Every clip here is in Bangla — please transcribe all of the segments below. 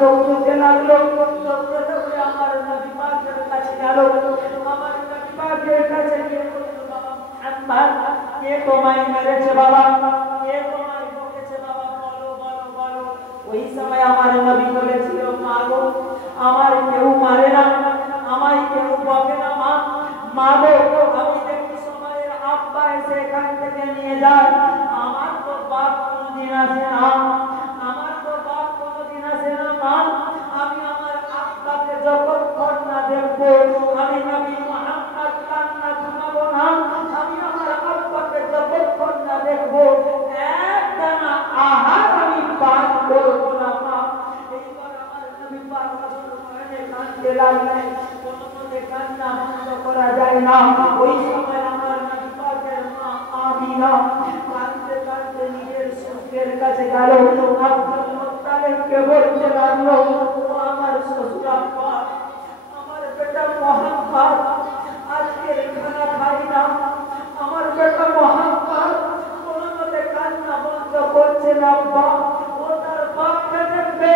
দৌড়তে লাগলো, দৌড়ে দৌড়ে আমার নবী পাকের কাছে গেল। আমার নবী পাকের কাছে গিয়ে বলল, বাবা মুহাম্মদ, কে তোমায় মেরেছে বাবা? কে তোমায় বকেছে বাবা? বলো বলো বলো। ওই সময় আমার নবী বলেছিল, মা গো, আমার কেউ মারে না, আমায় কেউ বকে না মা। মা গো, আমি দেখি সময়ের আব্বা এসে এখান থেকে নিয়ে যায়, আমার তো বাপ কোনদিন আসে না, আমার তো বাপ কোনদিন আসে না মা। আমি আমার আব্বাকে যতক্ষণ না দেখবো, আমি নবী মুহাম্মদ কান্না থামাবো না। আমি আমার আব্বাকে যতক্ষণ না দেখবো, একটানা আহার আমি পান করবো না মা। এইবার আমার নবী পাক কাঁদতে লাগলেন, কোনো মতে কান্না বন্ধ করা যায় না। ওই সময় আমার নবী পাকের মা আমিনা কাঁদতে কাঁদতে নিজের শ্বশুরের কাছে গেল, আব্দুল মুত্তালিবকে বলতে লাগলো, ও আমার শ্বশুর আব্বা, আমার বেটা মুহাম্মদ আজকে খানা খাই না, আমার বেটা মুহাম্মদ কোনো মতে কান্না বন্ধ করছে না আব্বা। ও তার বাপকে দেখবে,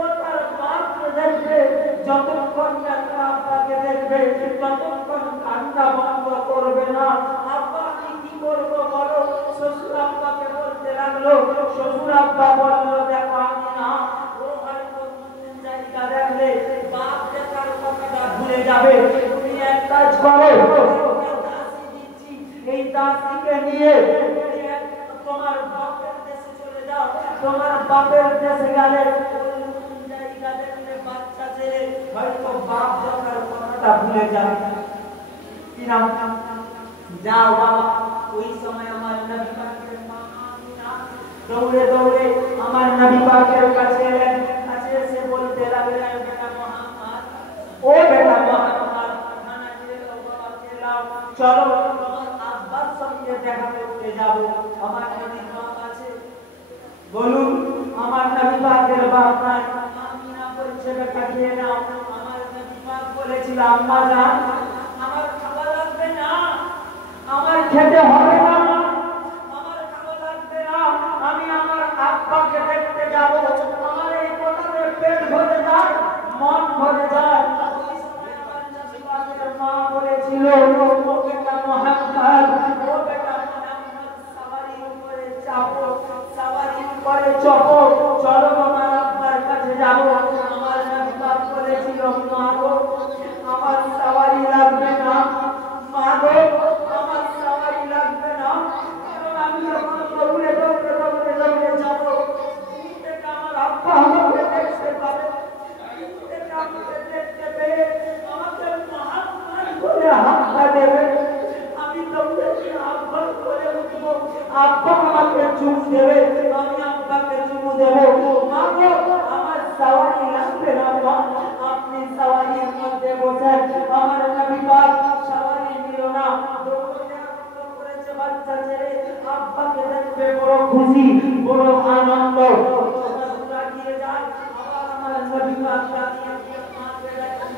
ও তার বাপকে দেখবে, যতক্ষণ না তার আব্বাকে দেখবে ততক্ষণ কান্না বন্ধ করবে না। আব্বা আমি কি করবো বলো? শ্বশুর আব্বাকে বলতে লাগলো। শ্বশুর আব্বা বললো, দেখো আমি না, ও হয়তো জায়গা দেখলে বাপ দেখার কথাটা ভুলে যাবে। তুমি এক কাজ করো, দাসী দিচ্ছি, এই দাসীকে নিয়ে তোমার বাপের দেশে চলে যাও। তোমার বাপের দেশে গেলে জায়গা দেখলে বাচ্চা ছেলে হয়তো বাপ দেখার কথাটা ভুলে যাবে। কি নাম? যাও বাবা। ওই সময় আমার নবী পাকের মা আমিনা দৌড়ে দৌড়ে আমার নবী পাকের কাছে এলেন। কাছে এসে বলতে লাগলেন, বেটা মুহাম্মদ, ও বেটা মুহাম্মদ, খানা খেয়ে নাও বাবা, খেয়ে নাও, চলো তোমার আব্বার সঙ্গে দেখা করতে যাব। আমার নবীর বাপ আছে? বলুন। আমার নবী পাকের বাপ নাই। আমিনা বলছে, বেটা খেয়ে নাও। আমার নবী পাক বলেছিল, আম্মা জান, আমার খাওয়া লাগবে না, আমার খেতে হবে না, আমার খাওয়া লাগবে না, আমি আমার আব্বাকে দেখতে যাব। আমার এই কথাতে পেট ভরে যায়, মন ভরে যায়। ওই সময় আমার নবী পাকের মা বলেছিল, ও বেটা মুহাম্মদ, ও বেটা মুহাম্মদ, সাওয়ারির উপরে চাপো, সাওয়ারির উপরে চাপো, চলো আমার আব্বার কাছে যাব। আমার নবী পাক বলেছিল, মা গো, আমার সাওয়ারি লাগবে না, মা গো, আমার সাওয়ারি লাগবে না, কারণ আমি যখন দৌড়ে দৌড়ে দৌড়ে দৌড়ে যাব, দূর থেকে আমার আব্বা আমাকে দেখতে পাবে, দূর থেকে আমাকে দেখতে পেয়ে আমাকে মুহাম্মদ বলে হাতটা দেবে। আমি দৌড়ে গিয়ে আব্বা করে উঠবো, আব্বা আমাকে চুম দেবে, আমি আব্বাকে চুম দেবো। মা গো, আমার সাওয়ারি লাগবে না মা, আপনি সাওয়ারির মধ্যে বসেন। আমার নবী পাক সাওয়ারি নিল না, দৌড়তে আরম্ভ করেছে। বাচ্চা ছেলে আব্বাকে দেখবে বড় খুশি, বড় আনন্দ, লাগিয়ে যায়। আবার আমার নবী পাক দাঁড়িয়ে গিয়ে মাকে ডাকেন,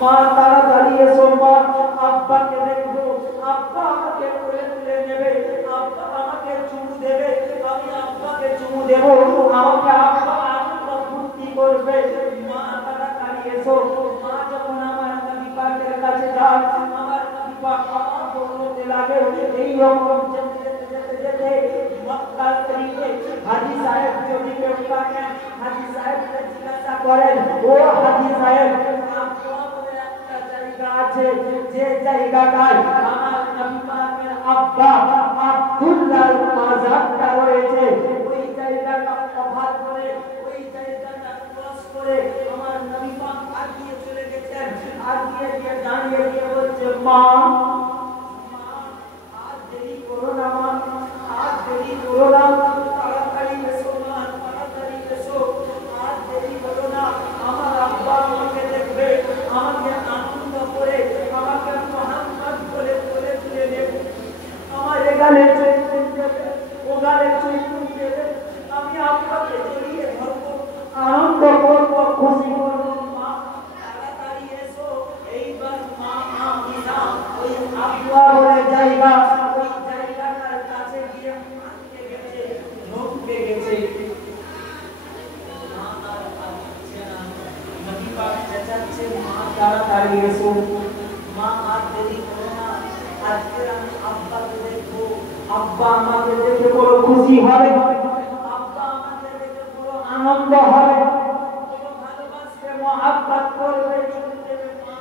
মা তাড়াতাড়ি এসো মা, আব্বাকে দেখবো, আব্বা আমাকে কোলে তুলে নেবে, আব্বা আমাকে চুমু দেবে, আমি আব্বাকে চুমু দেবো, আমাকে আব্বা আনন্দ ফুর্তি করবে। মা তাড়াতাড়ি এসো। মা যখন আমার নবী পাকের কাছে যায়, আমার নবী পাক আবার দৌড়তে লাগে। এই রকম যেতে যেতে যেতে যেতে মক্কা শরীফে হাজী সাহেব যদি কেউ থাকেন, হাজী সাহেবকে জিজ্ঞাসা করেন, ও হাজী সাহেব, একটা জায়গা আছে, যে জায়গাটায় আমার নবী পাকের আব্বা আব্দুল্লাহর মাজারটা রয়েছে, ওই জায়গাটা কভার করে, ওই জায়গাটা ক্রস করে আমার নবী পাক আগিয়ে চলে গেছেন। আগিয়ে গিয়ে দাঁড়িয়ে গিয়ে বলছে, মা, আর দেরি করো না মা, আর দেরি করো না, তাড়াতাড়ি এসো মা, তাড়াতাড়ি এসো, আর দেরি করো না, আমার আব্বা আমাকে দেখবে, আমাকে আনন্দ করে আমাকে মুহাম্মদ বলে বলে তুলে নেবে, আমার এখানে চৈতুন দেবে, ওখানে চৈতুন দেবে, আমি আব্বাকে জড়িয়ে ধরবো, আনন্দ করবো, খুশি করবো। মা তাড়াতাড়ি এসো। এইবার মা আমিনা ওই আব্বা বলে জায়গা, ওই জায়গাটার কাছে গিয়ে আটকে গেছে, ঢুকে গেছে। মা আর এসো মা আর দেরি করো না আজকে আমি আব্বাকে দেখবো আব্বা আমাকে দেখে বড় খুশি হবে আব্বা আমাকে দেখে বড় আনন্দ হবে বড় ভালোবাসবে মহব্বত করবে চলে যাবে মা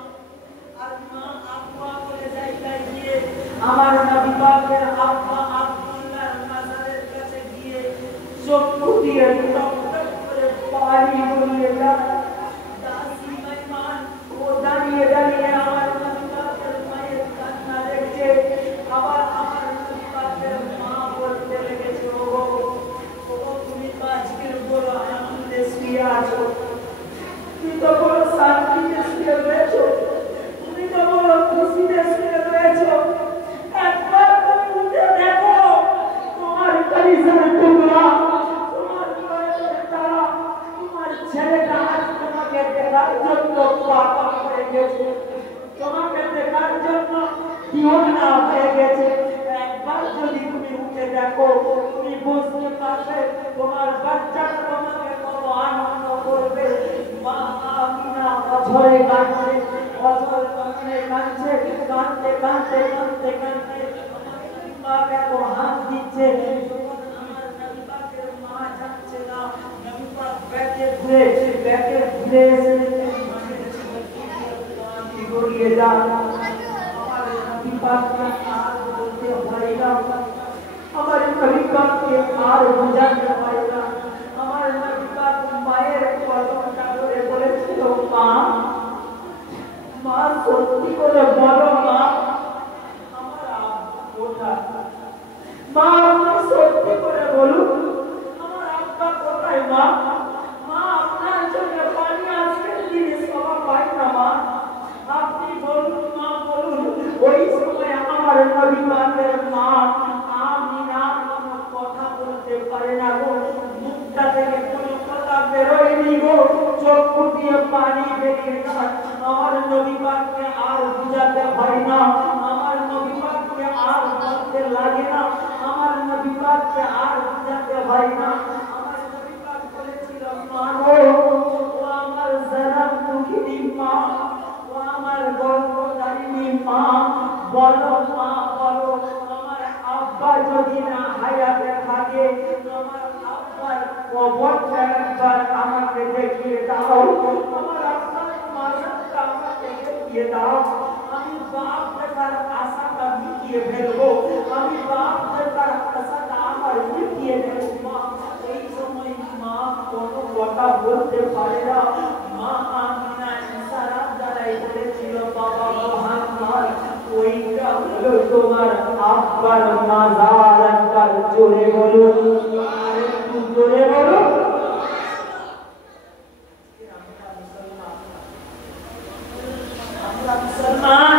আর মা আব্বা বলে জায়গায় গিয়ে আমার নবী পাকের আব্বা আব্দুল্লাহর মাজারের কাছে গিয়ে চক্ষু দিয়ে টপ টপ করে পানি গড়িয়ে যায় দাসী মেহমান ও দাঁড়িয়ে দাঁড়িয়ে আমার নবী পাকের মায়ের কান্না দেখছে আবার আমার নবী পাকের মা বলতে লেগেছে ও তুমি তো আজকের বড় আনন্দে শুয়ে আছো তুমি তো বড় শান্তিতে শুয়ে রয়েছো তুমি তো বড় খুশিতে শুয়ে রয়েছো একবার তুমি উঠে দেখো তোমার কলিজার টুকরা তোমার কলিজার তারা তোমার ছেলেটা আজ তোমাকে দেখার জন্য পাগল হয়ে গেছে তোমাকে দেখার জন্য দিওয়ানা হয়ে গেছে একবার যদি তুমি উঠে দেখো তুমি বুঝতে পারবে তোমার বাচ্চাটা তোমাকে কত আনন্দ করবে মা আমিনা অঝরে কাঁদছে অঝরে কাঁদছে কাঁদতে কাঁদতে কাঁদতে কাঁদতে মাকে তো হাত দিচ্ছে আমার নবী পাকের মা যাচ্ছে না নবী পাক ব্যাকে ঘুরে এসে গড়িয়ে যান আমার নবী পাককে আর বলতে হয় না আমার নবী পাককে আর বোঝাতে হয় না আমার নবী পাক মায়ের কদমটা ধরে বলেছিল মা মা সত্যি করে বলো মা আমার আব্বা কোথায় মা আপনি সত্যি করে বলুন আমার আব্বা কোথায় মা মা আপনার জন্য পানি আজকের দিনে সবা পাই না মা আপনি বলুন মা বলুন ওই সময় আমার নবী পাকের মা আমিনা কোনো কথা বলতে পারে না গো মুখটা থেকে কোনো কথা বেরোয়নি গো চক্ষু দিয়ে পানি বেরিয়ে যায় আমার নবী পাককে আর বুঝাতে হয় না আমার নবী পাককে আর বলতে লাগে না আমার নবী পাককে আর বুঝাতে হয় না আমার নবী পাক বলেছিল মা গো ও আমার জনম দুঃখিনী মা ও আমার গর্ভধারিণী মা বলো মা বলো আমার আব্বা যদি না হায়াতে থাকে আমার আব্বার কবরটা একবার আমাকে দেখিয়ে দাও আমার আব্বার মাজারটা আমাকে দেখিয়ে দাও আমি বাপ বেটার আশাটা মিটিয়ে ফেলবো আমি বাপ বেটার আশাটা আমার মিটিয়ে দেবো মা এই সময় মা কোনো কথা বলতে পারে না মা আমিনা ইশারার দ্বারাই বলেছিল বাবা মোহাম্মদ ওইটা হলো তোমার আব্বার মাজার একবার জোরে বলো আর একটু জোরে বলো আমরা মুসলমান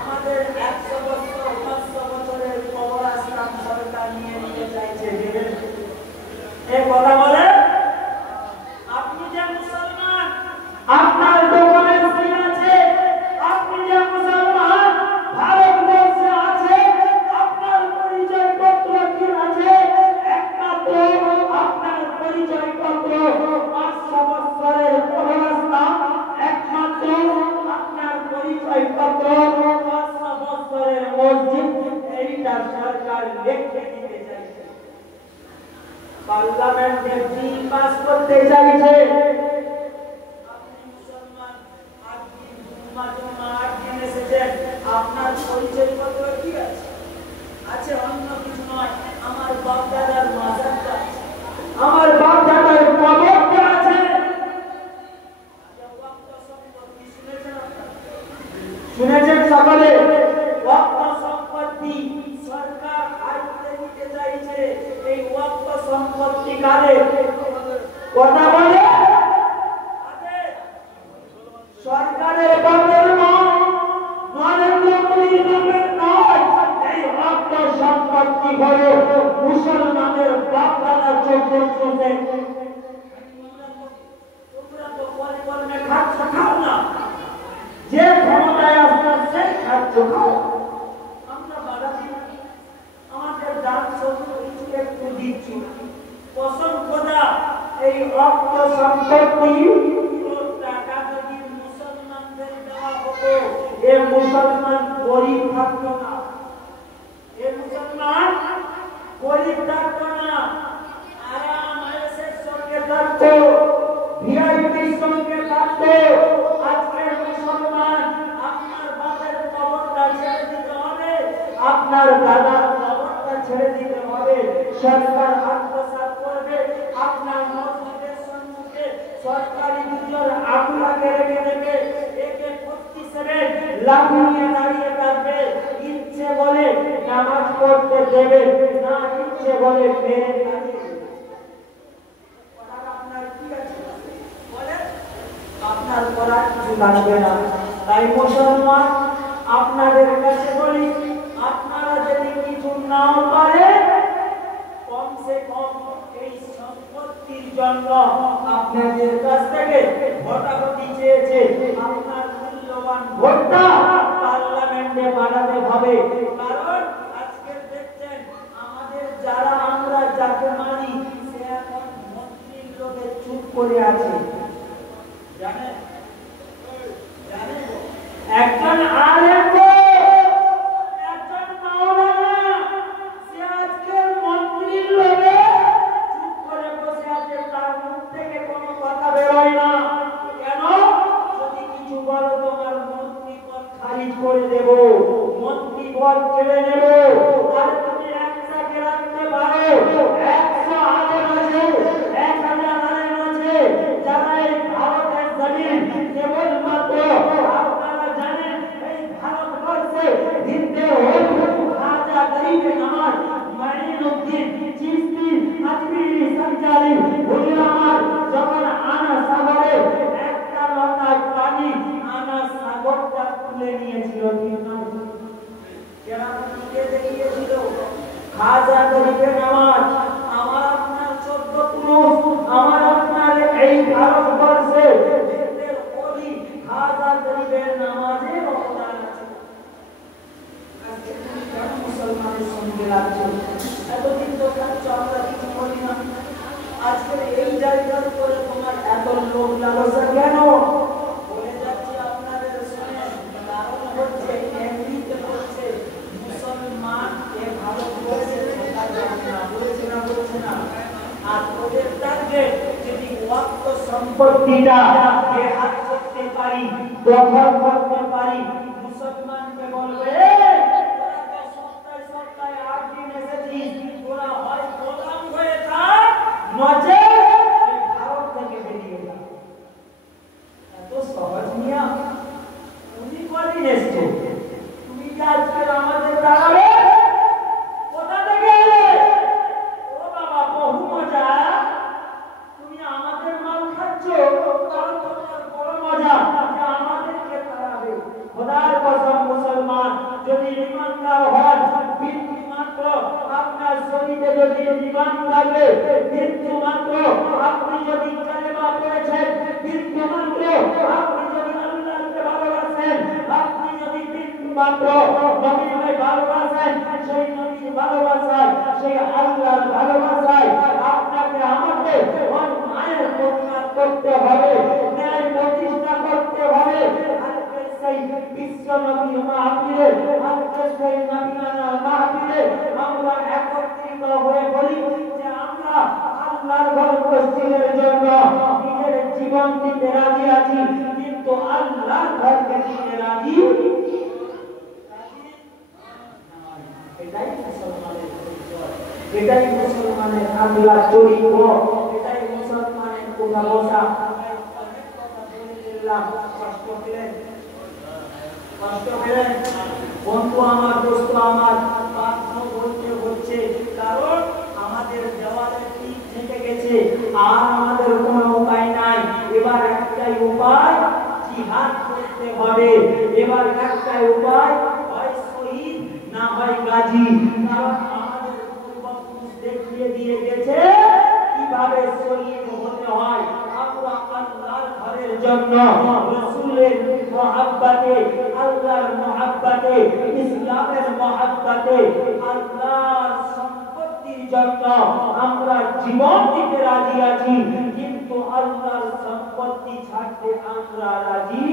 আমাদের 100 বছর 500 বছরের কবর আশ্রম সরকার নিয়ে নিতে চাইছে এই কথা বলে আপনি যে মুসলমান আপনার ডকুমেন্টস আছে আপনি যে মুসলমান ভারতবর্ষে আছে আপনার পরিচয় পত্র কি আছে একমাত্র আপনার পরিচয় পত্র 500 বছরের প্রবাসনা একমাত্র আপনার পরিচয় পত্র 500 বছরের মসজিদ এইটা সরকার লিখে দিতে চাইছে পার্লামেন্টে বিল পাস করতে চাইছে আপনি মুসলমান আপনি মার্কিন এসেছেন আপনার পরিচয় পত্র কি আছে আছে অন্য কিছু নয় আমার বাপ দাদার মাজারটা আমার বাপ দাদার কবরটা আছে ওয়াক্ফ সম্পত্তি শুনেছেন সকলে ওয়াক্ফ সম্পত্তি সরকার আইতে নিতে চাইছে এই ওয়াক্ফ সম্পত্তি কাদের কথা বলে সরকারের বাপের নরেন্দ্র মোদীর বাপের নয় এই ওয়াক্ফ সম্পত্তি হলো মুসলমানের বাপ দাদা চৌধুরী তোমরা তো পরিকল্পনা খাচ্ছ খাও না যে ক্ষমতায় আসছে সেই খাচ্ছ খাও আমরা বাড়াচ্ছি আমাদের দান কিছু একটু দিচ্ছি কসম খোদা এই ওয়াক্ফ সম্পত্তি টাকা যদি মুসলমানদের দেওয়া মুসলমান গরিব থাকতো না, এ মুসলমান গরিব থাকতো না, আরাম আয়েশের সঙ্গে থাকতো, ভিআইপির সঙ্গে থাকতো। আজকের মুসলমান আপনার বাপের কবরটা ছেড়ে দিতে হবে, আপনার দাদার কবরটা ছেড়ে দিতে হবে, সরকার আত্মসাৎ করবে, আপনার মসজিদের সম্মুখে সরকারি দুজন আগুলাকে রেখে দেবে, একে 47 লাঠি নিয়ে দাঁড়িয়ে থাকবে, ইচ্ছে বলে নামাজ পড়তে দেবে না, ইচ্ছে বলে মেরে দাঁড়িয়ে দেবে। আপনার কি আছে বলে? আপনার করার কিছু লাগবে না। তাই মুসলমান আপনাদের কাছে বলি, আপনারা যদি কিছু নাও পারেন, কমসে কম এই সম্পত্তির জন্য আপনাদের কাছ থেকে ভোটাভুটি চেয়েছে, আপনার মূল্যবান ভোটটা পার্লামেন্টে পাঠাতে হবে। কারণ আজকে দেখছেন আমাদের যারা আমরা যাকে মানি সে এখন মন্ত্রীর লোকে চুপ করে আছে। জানেন জানেন একজন আলেম, একজন মাওলানা, সে আজকে মন্ত্রীর লোকে চুপ করে বসে আছে, তার মুখ থেকে কোনো কথা বেরোয় না। কেন? যদি কিছু বলো তোমার মন্ত্রী পদ খারিজ করে দেব, মন্ত্রী পদ কেড়ে নেব। আর তুমি একটাকে রাখতে পারো, 100 আলেম আছে, 1000 আলেম আছে, যারা এই ভারতের জমিন কেবলমাত্র আপনারা জানেন এই ভারতবর্ষে হিন্দু খাজা গরিবে নওয়াজ মাইনুদ্দিন চিশতি আজমিরি সঞ্চালি হুলিয়ামার যখন আনা সাগরে একটা লতায় পানি আনা সাগরটা তুলে নিয়েছিল, ঠিক না? দেখিয়েছিল খাজা গরিবে নওয়াজ। আমার আপনার 14 পুরুষ, আমার আপনার এই ভারতবর্ষে হিন্দের ওলি খাজা গরিবে নওয়াজের অবদান আছে। আজকে তুমি কেন মুসলমানের সঙ্গে লাগছো? এতদিন তো খাচ্ছ, আমরা কিছু বলি না, আজকে এই জায়গার উপরে তোমার এত লোভ লালসা কেন? বলে যাচ্ছি আপনাদের শুনে, কারণ হচ্ছে এমনিতে বলছে মুসলমান এ ভারতবর্ষে বলেছে না, বলছে না। আর ওদের টার্গেট যদি ওয়াক্ত সম্পত্তিটা হাত করতে পারি, দখল করতে পারি, মুসলমানকে বলবে তোরা তো সপ্তাহে সপ্তাহে 8 দিন এসেছিস, তোরা হয় গোলাম হয়ে থাক, নচেত এই ভারত থেকে বেরিয়ে যা। এত সহজ নিয়ম। তুমি কদিন এসছো? তুমি কি আজকে আমাদের দাঁড়াবে? কোথা থেকে এলে? ও বাবা, বহু মজা। তুমি আমাদের মাল খাচ্ছ, কারণ তোমার বড় মজা যে আমাদেরকে তাড়াবে। খোদার কসম মুসলমান যদি ইমানদার হন, বিন্দু মাত্র আপনার শরীরে যদি ঈমান থাকবে, বিন্দু মাত্র আপনি যদি কালেমা পড়েছেন, বিন্দু মাত্র আপনি যদি আল্লাহকে ভালোবাসেন, আপনি যদি বিন্দু মাত্র নবীকে ভালোবাসেন, সেই নবীর ভালোবাসায়, সেই আল্লাহর ভালোবাসায় আপনাকে আমাকে মায়ের প্রতিবাদ করতে হবে, ন্যায় প্রতিষ্ঠা করতে হবে। আজকে সেই বিশ্ব নবী মাহফিলে, আজকে সেই নবীনা মাহফিলে আমরা একত্রিত হয়ে বলি যে আমরা আল্লাহর ঘর মসজিদের জন্য নিজের জীবন দিতে রাজি আছি, কিন্তু আল্লাহর ঘরকে দিতে রাজি। এটাই মুসলমানের পরিচয়, এটাই মুসলমানের আল্লাহর চরিত্র, এটাই মুসলমানের কথা বসা। অনেক কথা বলে দিলাম, কষ্ট পেলেন, কষ্ট পেলেন বন্ধু আমার, দোস্ত আমার, বাধ্য বলতে হচ্ছে, কারণ আমাদের দেওয়ালের টিক থেকে গেছে, আর আমাদের কোনো উপায় নাই। এবার একটাই উপায়, জিহাদ করতে হবে। এবার একটাই উপায়, হয় শহীদ না হয় গাজী। কারণ আমাদের পূর্বপুরুষ দেখিয়ে দিয়ে গেছে কিভাবে শহীদ হতে হয়। আমরা আল্লাহর ঘরের জন্য, রাসূলের মহব্বতে, আল্লাহর মহব্বতে, ইসলামের মহব্বতে, আল্লাহর সম্পত্তির জন্য আমরা জীবন দিতে রাজি আছি, কিন্তু আল্লাহর সম্পত্তি ছাড়তে আমরা রাজি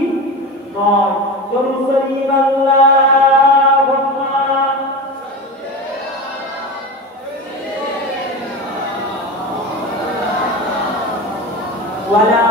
নয়। দরুদ শরীফ আল্লাহুম্মা ওয়ালা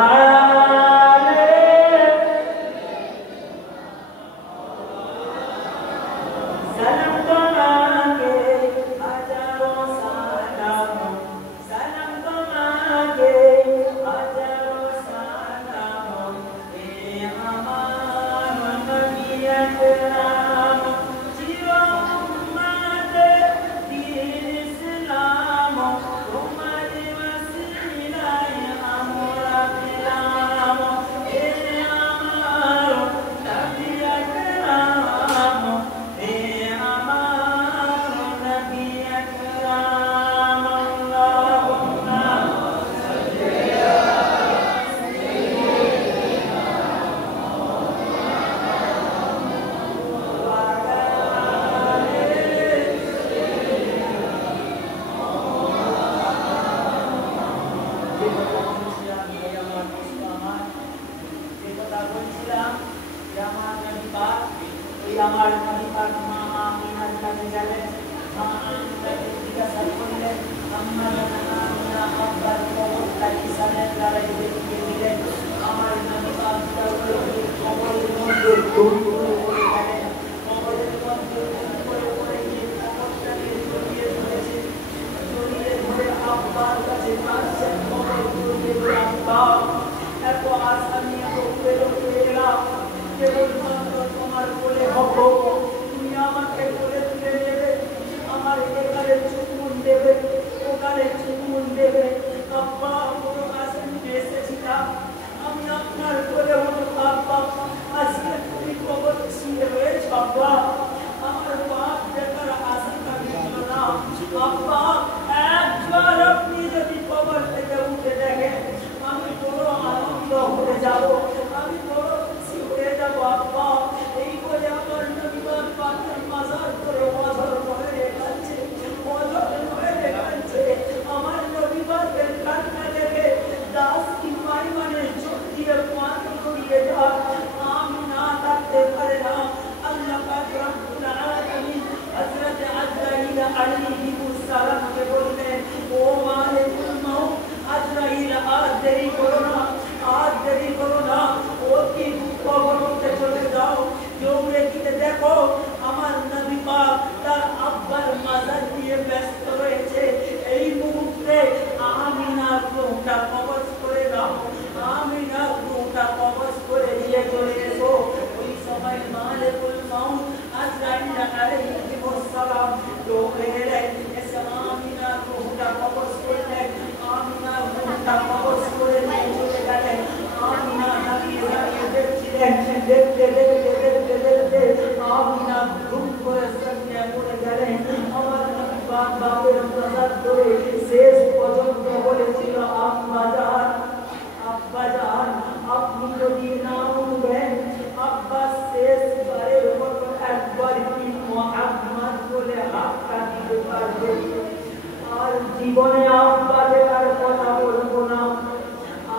জীবনে আব্বাদের আর কথা বলবো না,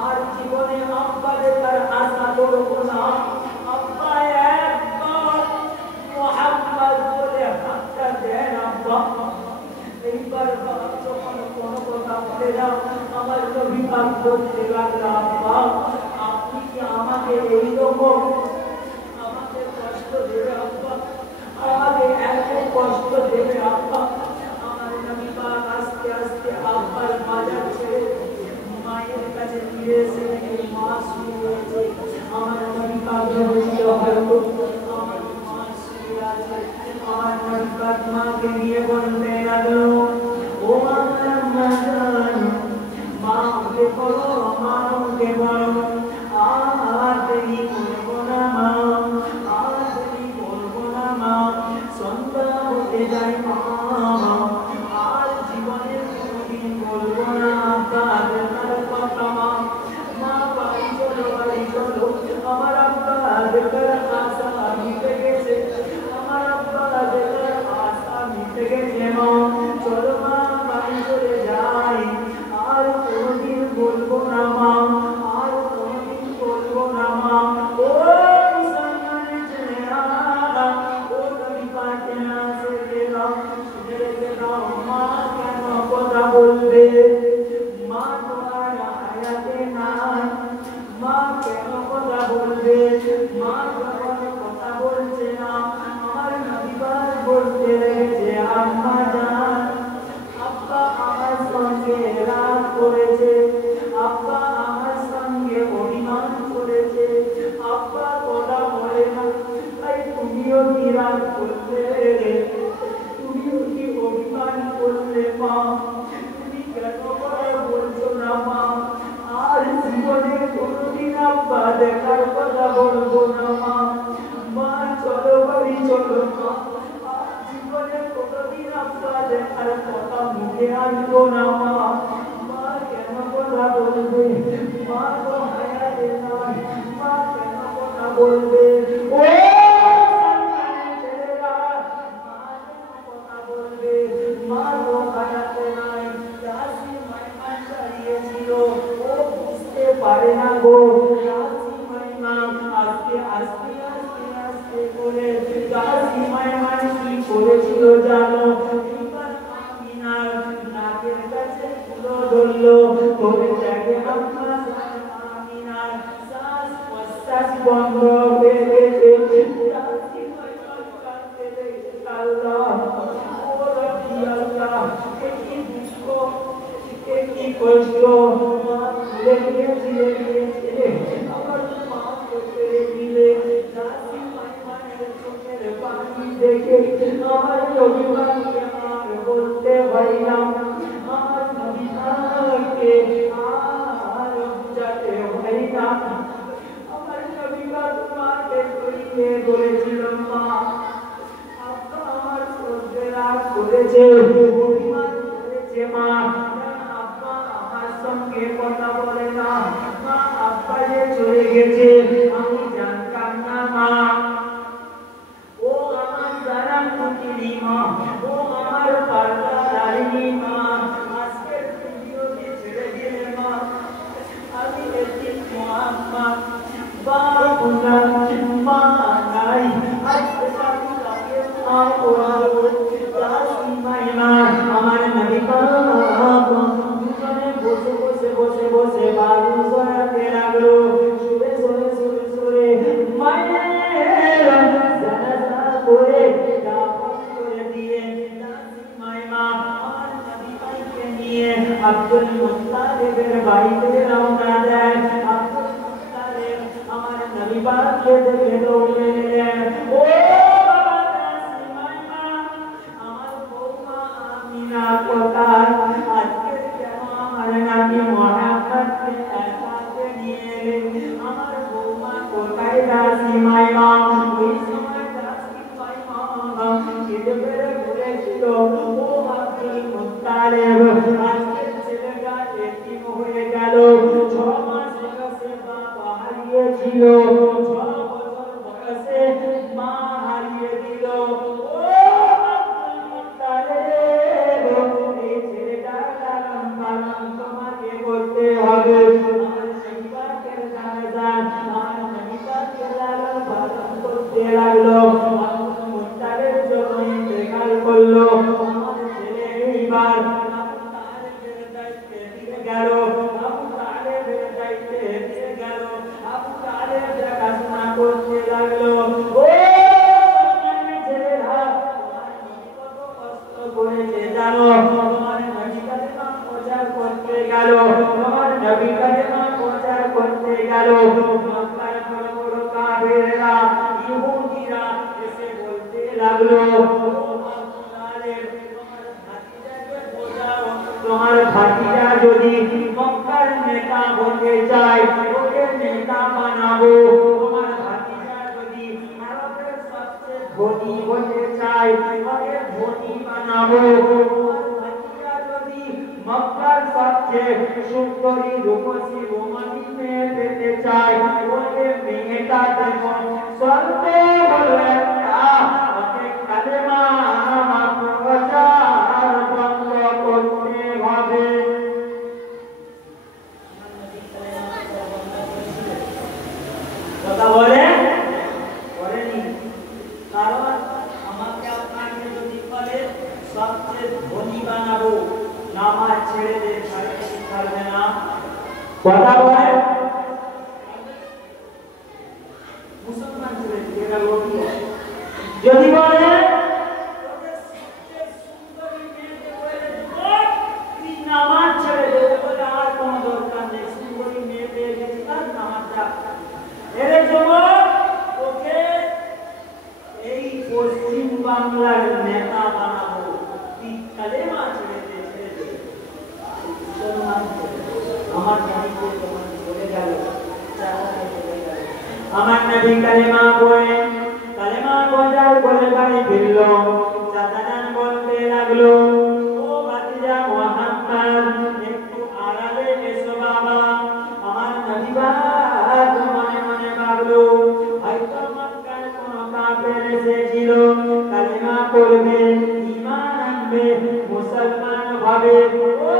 আর জীবনে আব্বাদের আর আশা করবো না। আব্বা একবার মুহাম্মদ বলে হাতটা দেন আব্বা। এইবার বাবা যখন কোনো কথা বলে না, আমার নবী পাক বলতে লাগলো, আব্বা আপনি কি আমাকে এইরকম আমাকে কষ্ট দেবে আব্বা, আমাকে এত কষ্ট দেবে আব্বা? আমার নবী পাক আস্তে আস্তে আব্বার বাজার ছেড়ে মায়ের কাছে ফিরে এসে মা শুয়ে রয়েছে। আমার নবী পাক বুঝতে পারলো আমার মা শুয়ে আছে। আমার নবী পাক মাকে নিয়ে বলতে লাগলো, ও আমার মা জান, মা উঠে পড়ো, মা উঠে পড়ো, আর দেরি করবো না মা, আর দেরি করবো না মা, সন্ধ্যা হতে যায় মা। সঙ্গে রাগ করেছে, আব্বা আমার সঙ্গে অভিমান করেছে, আব্বা কথা বলে না, তাই তুমিও কি রাগ করলে, তুমিও কি অভিমান করলে মা? তুমি কেন করে বলছো না মা? আর জীবনে কোনোদিন আব্বা দেখার কথা বলবো না মা। মা চলো বাড়ি চলো মা, জীবনে কোনোদিন আব্বা দেখার কথা মুখে আনবো না মা। মা কেন কথা বলবে? মা তো হায়াতে নয়, মা কেন কথা বলবে? ও ছেলেরা, মা কেন কথা বলবে? মা তো হায়াতে নয়, রাশি মাইমান দাঁড়িয়েছিল, ও বুঝতে পারে না গো। রাশি মাইমান আস্তে আস্তে আস্তে আস্তে করে রাশি মাইমান কি করেছিল জানো? আমিনার নাকের কাছে ফুলো ধরলো, ধরে দেখে আমিনার শ্বাস প্রশ্বাস বন্ধ হয়ে গেছে। রাশি মাইমান কাঁদতে লেগেছে, আল্লাহ ও রব্বি আল্লাহ, কি দুঃখ, কি কষ্ট, মা ভুলে গিয়েছিলে, আমার মা চোখে দিলে। রাশি মাইমানের চোখের পানি দেখে আমার অভিমানকে আর বলতে পারিলাম, আমার অভিমানকে আর বুঝাতে পারিলাম। আমার অভিমান মাকে করিয়ে বলেছিল মা, আব্বা আমার সঙ্গে রাগ করেছে, অভিমান করেছে মা, আব্বা আমার সঙ্গে কথা বলে না মা, আব্বা যে চলে গেছে আমি জানতাম না মা। ও আমার যারা কুকিরি মা, ও আমার পাল্লা রানী মা, আজকে তুমিও যে ছেড়ে গেলে মা, আমি একটি মা বাবু না মা নাই, আজকে আমি তাকে মা বলবো। রাশি মাইমান আমার নবী পাক দুজনে বসে বসে বসে বসে বালু সরাতে লাগলো, সুরে সুরে সুরে সুরে মায়ের জানাজা করে দাফন করে দিয়ে রাশি মাইমান আমার নবী পাককে নিয়ে আব্দুল মুত্তালিবের বাড়িতে রওনা দেয়। আব্দুল মুত্তালিব আমার নবী পাককে দেখে দৌড়ে এলেন, ও বাবা রাশি মাইমান, আমার বৌমা আমিনা কোথায়? আজকে কেন আমার নাকি মুহাম্মদকে একাতে নিয়ে এলেন? আমার বৌমা কোথায় রাশি মাইমান? ওই সময় রাশি মাইমান কেঁদে ফেলে বলেছিল, ও আব্দুল মুত্তালিব, আজকে ছেলেটা এতিম হয়ে গেল, 6 মাস বয়সে বাবা হারিয়েছিল, 6 বছর বয়সে মা হারিয়ে দিল। ও আব্দুল মুত্তালিব, এই ছেলেটার লালন পালন তোমাকে করতে হবে। আমার নবী পাকের জানাজা আমার নবী পাকের লালন পালন করতে লাগলো। আব্দুল মুত্তালিব যখন ইন্তেকাল করলো, আমার ছেলে এইবার আবু তালেবের দায়িত্বে দিয়ে গেল, আবু তালেবের দায়িত্বে দিয়ে গেল, আবু তালেব দেখাশোনা করতে লাগলো। ও ছেলেরা, তোমার নবী কত কষ্ট করেছে জানো? তোমার নবী কালেমা প্রচার করতে গেল, তোমার নবী কালেমা প্রচার করতে গেল, মক্কার বড় বড় কাফেররা ইহুদিরা এসে বলতে লাগলো, তোমার ভাতিজা যদি মক্কার নেতা হতে চায়, ওকে নেতা বানাবো। তোমার ভাতিজা যদি আরবের সবচেয়ে ধনী হতে চায়, ওকে ধনী বানাবো। তোমার ভাতিজা যদি মক্কার সবচেয়ে সুন্দরী রূপসী রোমানি মেয়ে পেতে চায়, ওকে মেয়েটা দেব। শর্ত হলো একটা, ওকে কালেমা প্রচার বন্ধ করতে হবে। কথা বলে করেনি, কারণ আমাকে আপনাকে যদি বলে সবচেয়ে ধনী বানাবো, নামাজ ছেড়ে দিয়ে ছাড়বে না। কথা বলে মুসলমান ছেড়ে দিয়ে গেল, যদি বলে নামাজ আমার নবীকে তোমার চলে গেল, জান্নাতে চলে গেল। আমার নবী কালেমা পড়ে বলে বাড়ি ফিরল। চাচা জান বলতে লাগলো, ও ভাতিজা মুহাম্মদ, একটু আড়ালে এসো বাবা। আমার নবী মনে মনে ভাবলো, হয়তো মক্কার কোনো কাফের এসেছিল, কালেমা পড়বে, ঈমান আনবে, মুসলমান হবে। ও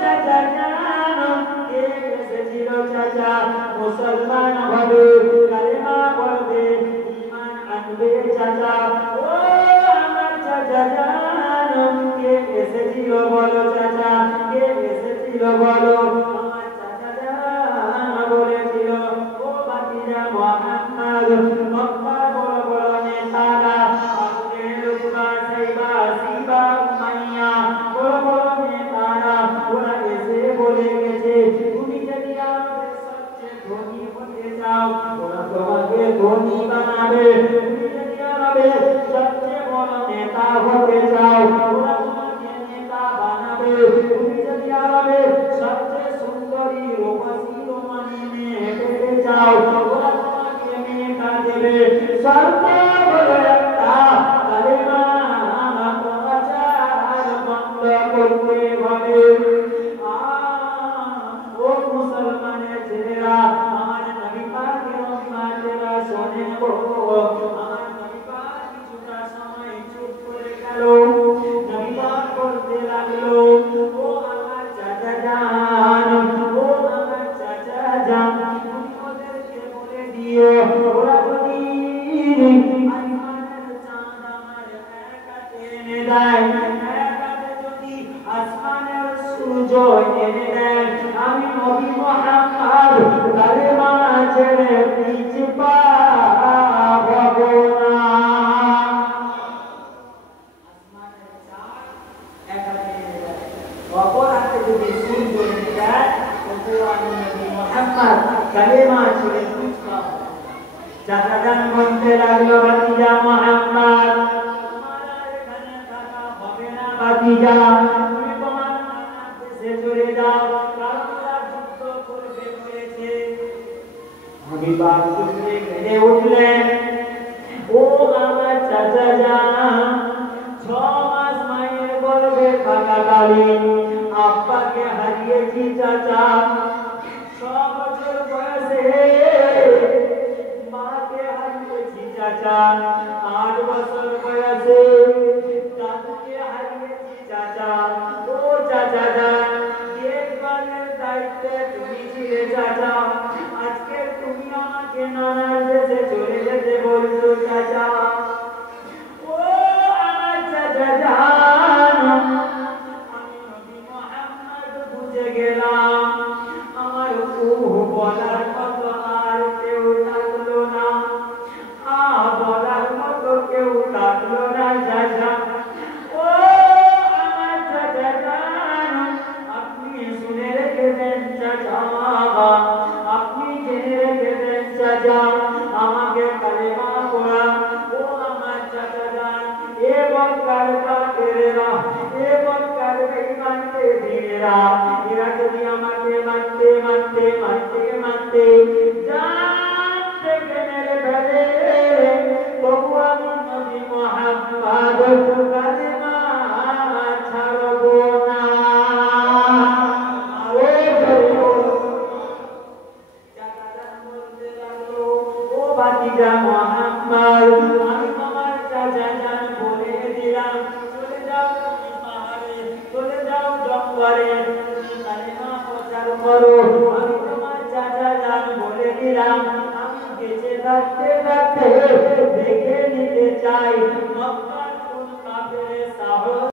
চাচা জান, কে এসেছিল চাচা, মুসলমান হবে, কালেমা পড়বে, ঈমান আনবে চাচা। ও আমার চাচা জান, কে এসেছিল বলো চাচা, কে এসেছিল বলো। আমার চাচা জান বলেছিল, ও ভাতিজা মুহাম্মদ, মক্কার বড় বড় নেতারা, আবু জেহেল, উতবা, সাইবা, সিবা, উমাইয়া, বড় বড় নেতারা, ওরা এসে বলে গেছে, তুমি যদি আমাদের সবচেয়ে ধনী হতে চাও, ওরা তোমাকে ধনী বানাবে। তুমি যদি আমাদের সবচেয়ে বড় নেতা হতে চাও, ওরা তোমাকে নেতা বানাবে। তুমি যদি আমাদের সবচেয়ে সুন্দরী রূপসী রমণী মেয়ে পেতে চাও, ওরা তোমাকে মেয়েটা দেবে। শর্ত হলো একটা, কালেমা প্রচার বন্ধ করতে হবে। ও মুসলমানের ছেলেরা, আমার নবী পাকের উম্মতেরা শোনেন গো। আমার নবী পাক কিছুটা সময় চুপ করে গেল। নবী পাক বলতে লাগলো, ও আমার চাচা জান, ও আমার চাচা জান, তুমি ওদেরকে বলে দিও, ওরা যদি আসমানের চাঁদ আমার এক হাতে এনে দেয়, এক হাতে যদি আসমানের সূর্য এনে দেয়, আমি নবী মুহাম্মদ কালেমা ছেড়ে পিছু পা হব না। আসমানের চাঁদ এক হাতে এনে দেয়, অপর হাতে যদি সূর্য এনে দেয়, তবুও আমি নবী মুহাম্মদ কালেমা ছেড়ে পিছু পা হব না। চাচা জান বলতে লাগলো, ভাতিজা মুহাম্মদ, তোমার আর এখানে থাকা হবে না ভাতিজা, তুমি তোমার নানার দেশে চলে যাও, কারণ ওরা যুদ্ধ করবে বলেছে। নবী পাক যুদ্ধে কেঁদে উঠলেন, ও আমার চাচা জান, 6 মাস মায়ের গর্ভে থাকাকালীন আব্বাকে হারিয়েছি চাচা। 6 বছর বয়সে মাকে হারিয়েছি চাচা। 8 বছর বয়সে দাদুকে হারিয়েছি চাচা। ও চাচা জান, দেখভালের দায়িত্বে তুমি ছিলে চাচা, আজকে তুমি আমাকে নানার দেশে চলে যেতে বলছো চাচা। ও আমার চাচা জান, আমি নবী মুহাম্মদ বুঝে গেলাম, আমার বলার মতো আর কেউ থাকলো না, বলার মতো কেউ থাকলো না চাচা। ও আমার চাচা জান, আপনি শুনে রেখেছেন চাচা, আপনি জেনে রেখেছেন চাচা, আমাকে কালেমা পড়া। ও আমার চাচা জান, এ মক্কার কাফেরেরা, এ মক্কার বেঈমানদের দিনেরা, এরা যদি আমাকে মারতে মারতে মারতে মারতে জান থেকে মেরে ফেলে, তবু আমি নবী মুহাম্মদ কালেমা ছাড়ব না। ও ভাতিজা মুহাম্মদ, আমি তোমার চাচা জান বলে দিলাম, চলে যাও তুমি পাহাড়ে, চলে যাও জঙ্গলে, তুমি কালেমা প্রচার করো। আমি তোমার চাচা জান বলে দিলাম, আমি বেঁচে থাকতে থাকতে দেখে নিতে চাই মক্কার কোন কাফেরের সাহস